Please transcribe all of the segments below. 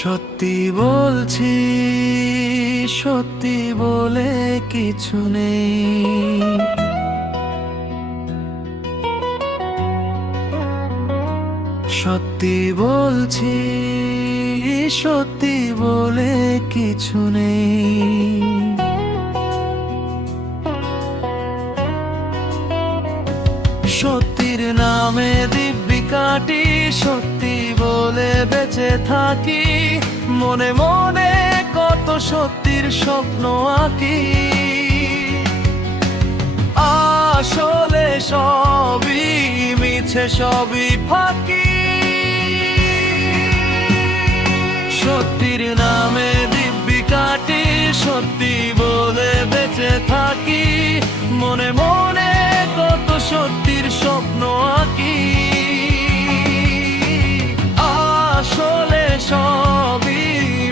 সত্যি বলছি, সত্যি বলে কিছু নেই। সত্যি বলছি, সত্যি বলে কিছু নেই। সত্যির নামে দিব্যি কাটি, সত্যি বলে বেঁচে থাকি। মনে মনে কত সত্যির স্বপ্ন আঁকি, আসলে সবই মিছে, সবই ফাঁকি। সত্যির নামে দিব্যি কাটি, সত্যি বলে বেঁচে থাকি। মনে মনে কত সত্যির স্বপ্ন আঁকি, আসলে সবই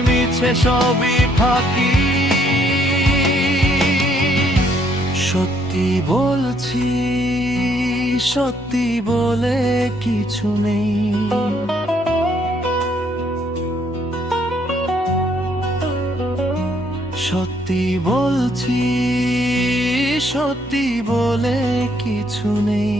মিছে, সবই ফাঁকি। সত্যি বলছি, সত্যি বলে কিছু নেই। সত্যি বলছি, সত্যি বলে কিছু নেই।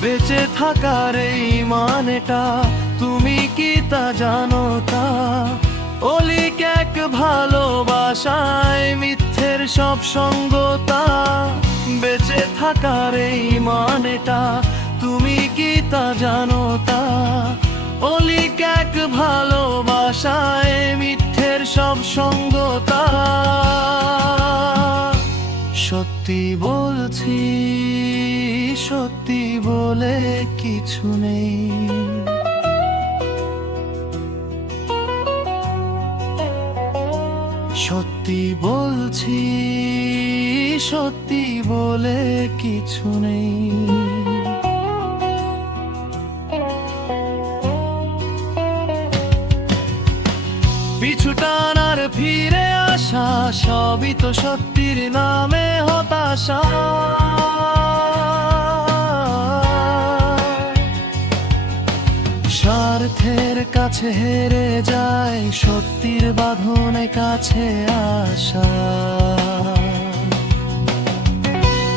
বেঁচে থাকার এই মানেটা তুমি কি তা জানো? তা অলিক এক ভালোবাসায় মিথ্যের সব সঙ্গতা। বেঁচে থাকার এই মানেটা তুমি কি তা জানো? তা অলিক এক ভালোবাসায় মিথ্যের সব সঙ্গতা। সত্যি বলছি, সত্যি বলে কিছু নেই। সত্যি বলছি, সত্যি বলে কিছু নেই। পিছু টানার ফিরে আসা, সবই তো সত্যির নামে হতাশা। স্বার্থের কাছে হেরে যায়, সত্যির বাঁধনে কাছে আসা।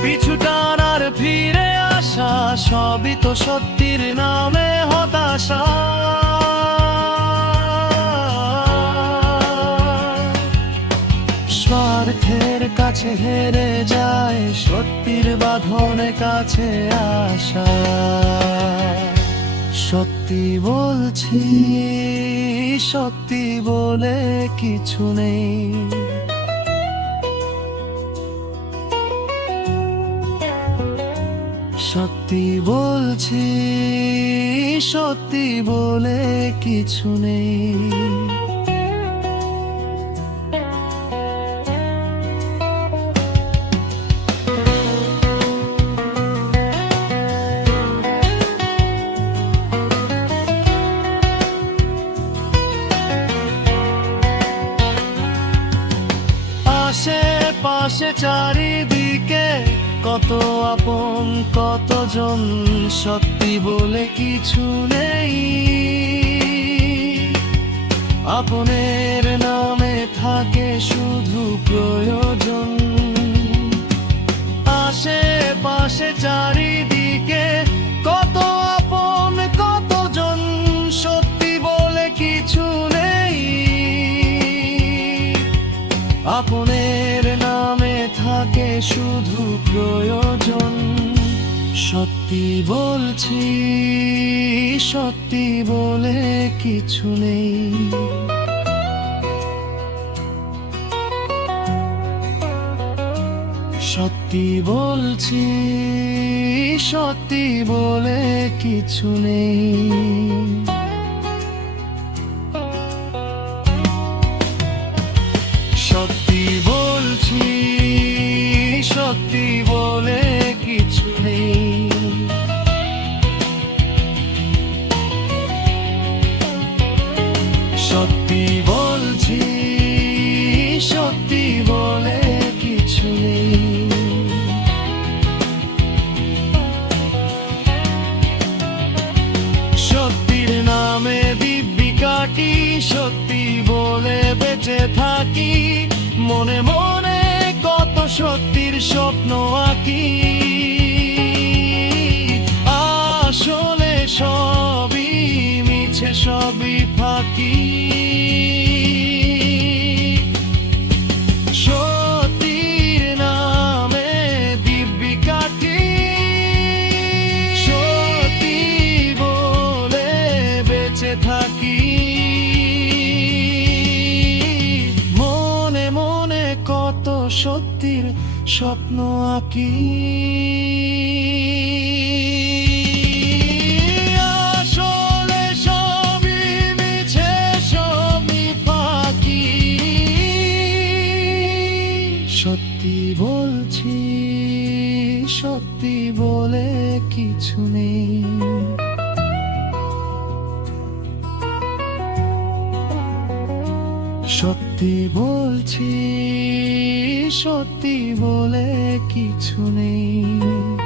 পিছু টানার ফিরে আসা, সবই তো সত্যির নামে হতাশা। স্বার্থের কাছে হেরে যায়, সত্যির বাঁধনে কাছে আসা। সত্যি বলছি, সত্যি বলে কিছু নেই। সত্যি বলছি, সত্যি বলে কিছু নেই। আশেপাশে চারিদিকে কত আপন, কতজন, সত্যি বলে কিছু নেই। আপনের নামে থাকে শুধু প্রয়োজন। আশেপাশে চারিদিকে কত আপন, কতজন, সত্যি বলে কিছু নেই। আপনের নামে থাকে শুধু প্রয়োজন। সত্যি বলছি, সত্যি বলে কিছু নেই। সত্যি বলছি, সত্যি বলে কিছু নেই। সত্যি বলছি, সত্যি বলে কিছু নেই। সত্যি বলছি, সত্যি বলে কিছু নেই। বেঁচে থাকি, মনে মনে কত সত্যির স্বপ্ন আঁকি। আসলে সবই মিছে, সবই ফাঁকি। সত্যির নামে দিব্যি কাটি, সত্যি বলে বেঁচে থাকি। মনে মনে কত সত্যির স্বপ্ন আঁকি। আসলে সবই মিছে, সবই ফাঁকি। সত্যি বলছি, সত্যি বলে কিছু নেই। সত্যি বলছি, সত্যি বলে কিছু নেই।